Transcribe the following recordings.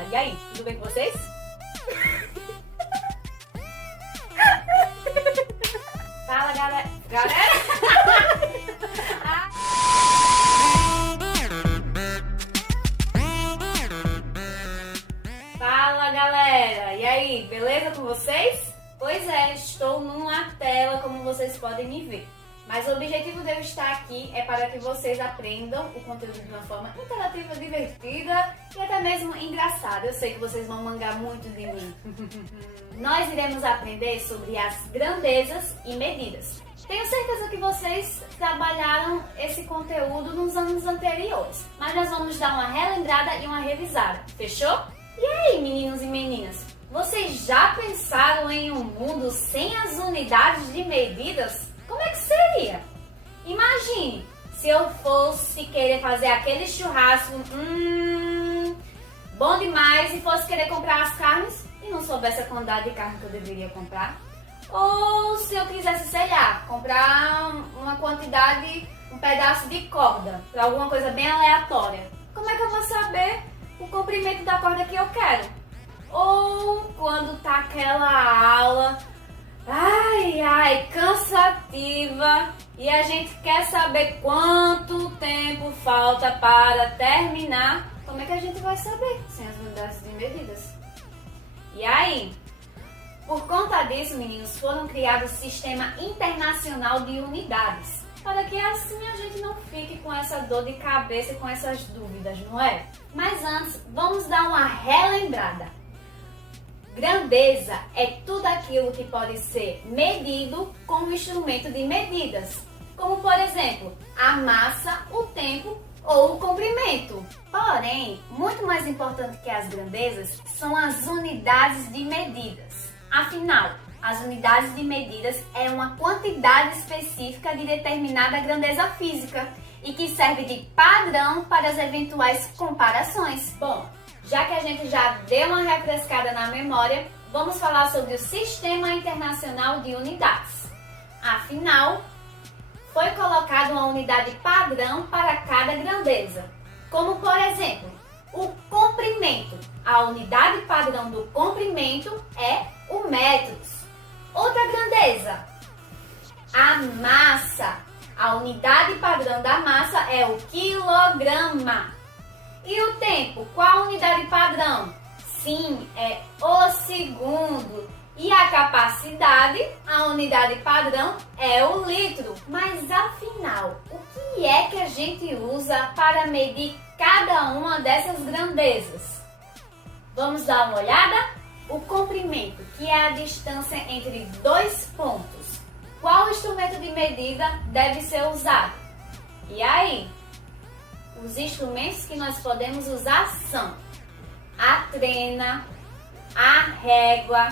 galera! E aí, tudo bem com vocês? Fala, galera! Fala, galera! E aí, beleza com vocês? Pois é, estou numa tela, como vocês podem me ver. Mas o objetivo de eu estar aqui é para que vocês aprendam o conteúdo de uma forma interativa, divertida e até mesmo engraçada. Eu sei que vocês vão mangar muito de mim. Nós iremos aprender sobre as grandezas e medidas. Tenho certeza que vocês trabalharam esse conteúdo nos anos anteriores, mas nós vamos dar uma relembrada e uma revisada, fechou? E aí, meninos e meninas, vocês já pensaram em um mundo sem as unidades de medidas? Como é que seria? Imagine se eu fosse querer fazer aquele churrasco, bom demais, e fosse querer comprar as carnes e não soubesse a quantidade de carne que eu deveria comprar. Ou se eu quisesse, sei lá, comprar uma quantidade, um pedaço de corda para alguma coisa bem aleatória. Como é que eu vou saber o comprimento da corda que eu quero? Ou quando tá aquela aula, cansativa, e a gente quer saber quanto tempo falta para terminar, como é que a gente vai saber sem as unidades de medidas? E aí? Por conta disso, meninos, foram criados Sistema Internacional de Unidades, para que assim a gente não fique com essa dor de cabeça e com essas dúvidas, não é? Mas antes, vamos dar uma relembrada. Grandeza é tudo aquilo que pode ser medido com um instrumento de medidas, como por exemplo, a massa, o tempo ou o comprimento. Porém, muito mais importante que as grandezas são as unidades de medidas. Afinal, as unidades de medidas é uma quantidade específica de determinada grandeza física e que serve de padrão para as eventuais comparações. Bom, já que a gente já deu uma refrescada na memória, vamos falar sobre o Sistema Internacional de Unidades. Afinal, foi colocada uma unidade padrão para cada grandeza, como por exemplo, o comprimento. A unidade padrão do comprimento é o metros. Outra grandeza, a massa. A unidade padrão da massa é o quilograma. E o tempo, qual a unidade padrão? Sim, é o segundo. E a capacidade, a unidade padrão é o litro. Mas afinal, o que é que a gente usa para medir cada uma dessas grandezas? Vamos dar uma olhada? O comprimento, que é a distância entre dois pontos. Qual instrumento de medida deve ser usado? E aí? Os instrumentos que nós podemos usar são a trena, a régua,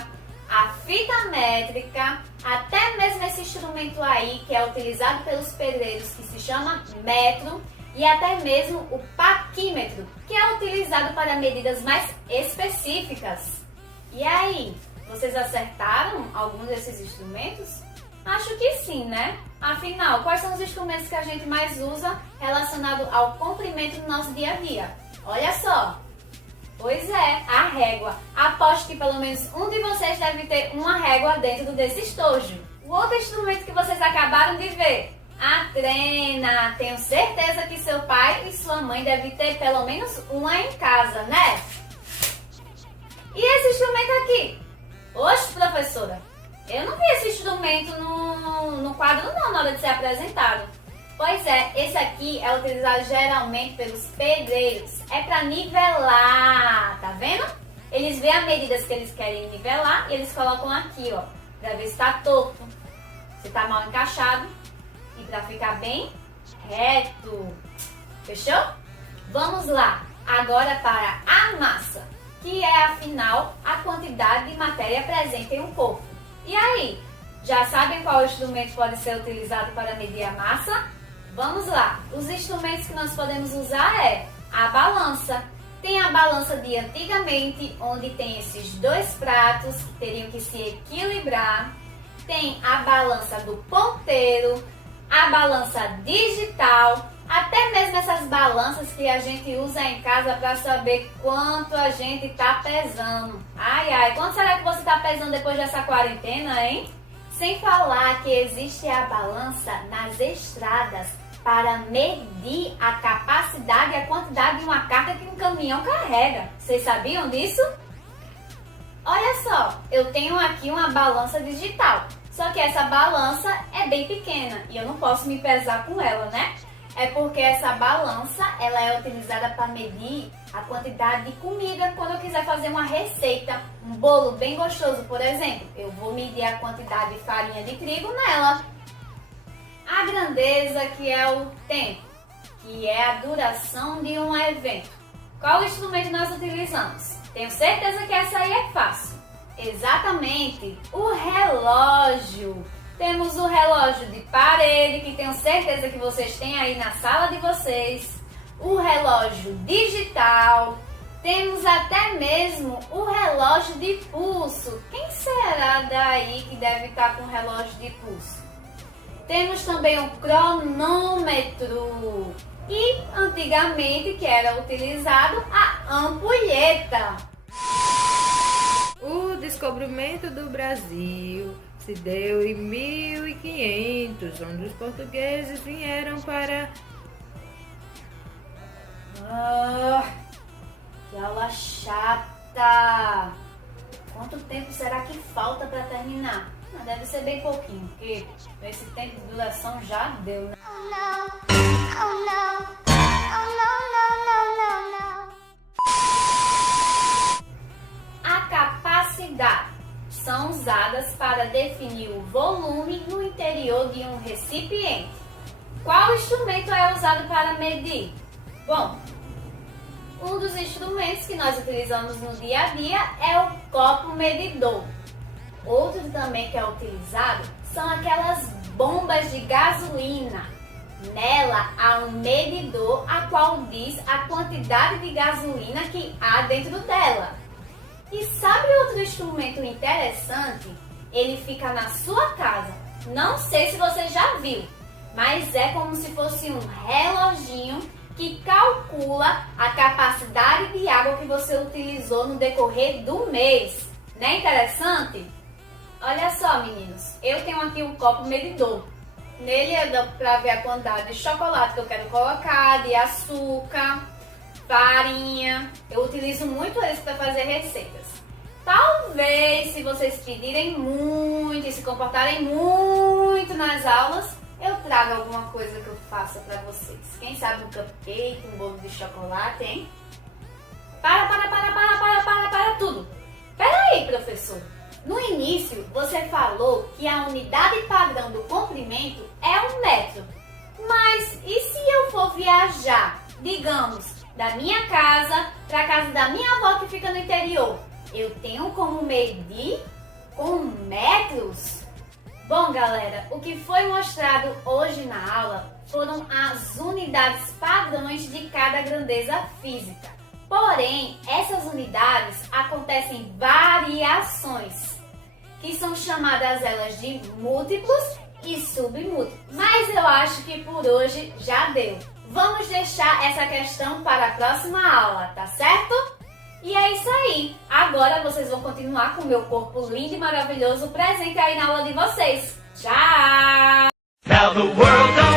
a fita métrica, até mesmo esse instrumento aí que é utilizado pelos pedreiros que se chama metro, e até mesmo o paquímetro, que é utilizado para medidas mais específicas. E aí, vocês acertaram algum desses instrumentos? Acho que sim, né? Afinal, quais são os instrumentos que a gente mais usa relacionado ao comprimento no nosso dia a dia? Olha só! Pois é, a régua. Aposto que pelo menos um de vocês deve ter uma régua dentro desse estojo. O outro instrumento que vocês acabaram de ver, a trena. Tenho certeza que seu pai e sua mãe devem ter pelo menos uma em casa, né? E esse instrumento aqui? Oxe, professora, eu não vi esse instrumento no quadro não, na hora de ser apresentado. Pois é, esse aqui é utilizado geralmente pelos pedreiros. É para nivelar, tá vendo? Eles veem as medidas que eles querem nivelar e eles colocam aqui, ó, para ver se está torto, se está mal encaixado e para ficar bem reto. Fechou? Vamos lá, agora para a massa, que é afinal a quantidade de matéria presente em um corpo. E aí, já sabem qual instrumento pode ser utilizado para medir a massa? Vamos lá, os instrumentos que nós podemos usar é a balança. Tem a balança de antigamente, onde tem esses dois pratos que teriam que se equilibrar. Tem a balança do ponteiro, a balança digital, Até mesmo essas balanças que a gente usa em casa para saber quanto a gente está pesando. Ai, ai, quanto será que você está pesando depois dessa quarentena, hein? Sem falar que existe a balança nas estradas para medir a capacidade e a quantidade de uma carga que um caminhão carrega. Vocês sabiam disso? Olha só, eu tenho aqui uma balança digital. Só que essa balança é bem pequena e eu não posso me pesar com ela, né? É porque essa balança ela é utilizada para medir a quantidade de comida quando eu quiser fazer uma receita, um bolo bem gostoso, por exemplo. Eu vou medir a quantidade de farinha de trigo nela. A grandeza, que é o tempo, que é a duração de um evento. Qual instrumento nós utilizamos? Tenho certeza que essa aí é fácil. Exatamente, o relógio. Temos o relógio de parede, que tenho certeza que vocês têm aí na sala de vocês. O relógio digital. Temos até mesmo o relógio de pulso. Quem será daí que deve estar com o relógio de pulso? Temos também o cronômetro. E antigamente que era utilizado a ampulheta. O descobrimento do Brasil se deu em 1500, onde os portugueses vieram para... Que aula chata! Quanto tempo será que falta para terminar? Deve ser bem pouquinho, porque esse tempo de duração já deu, né? Oh no, oh no, oh no, no, no, no, no. A capacidade são usadas para definir o volume no interior de um recipiente. Qual instrumento é usado para medir? Bom, um dos instrumentos que nós utilizamos no dia a dia é o copo medidor. Outro também que é utilizado são aquelas bombas de gasolina. Nela há um medidor a qual diz a quantidade de gasolina que há dentro dela. E sabe outro instrumento interessante? Ele fica na sua casa. Não sei se você já viu, mas é como se fosse um reloginho que calcula a capacidade de água que você utilizou no decorrer do mês. Não é interessante? Olha só, meninos, eu tenho aqui um copo medidor. Nele dá para ver a quantidade de chocolate que eu quero colocar, de açúcar, farinha. Eu utilizo muito esse para fazer receitas. Talvez, se vocês pedirem muito e se comportarem muito nas aulas, eu trago alguma coisa que eu faça para vocês. Quem sabe um cupcake, um bolo de chocolate, hein? Para tudo. Peraí, professor. No início, você falou que a unidade padrão do comprimento é 1 metro. Mas e se eu for viajar, digamos, da minha casa para a casa da minha avó que fica no interior? Eu tenho como medir com metros? Bom, galera, o que foi mostrado hoje na aula foram as unidades padrões de cada grandeza física. Porém, essas unidades acontecem variações, que são chamadas elas de múltiplos e submúltiplos. Mas eu acho que por hoje já deu. Vamos deixar essa questão para a próxima aula, tá certo? E é isso aí. Agora vocês vão continuar com o meu corpo lindo e maravilhoso presente aí na aula de vocês. Tchau! Now the world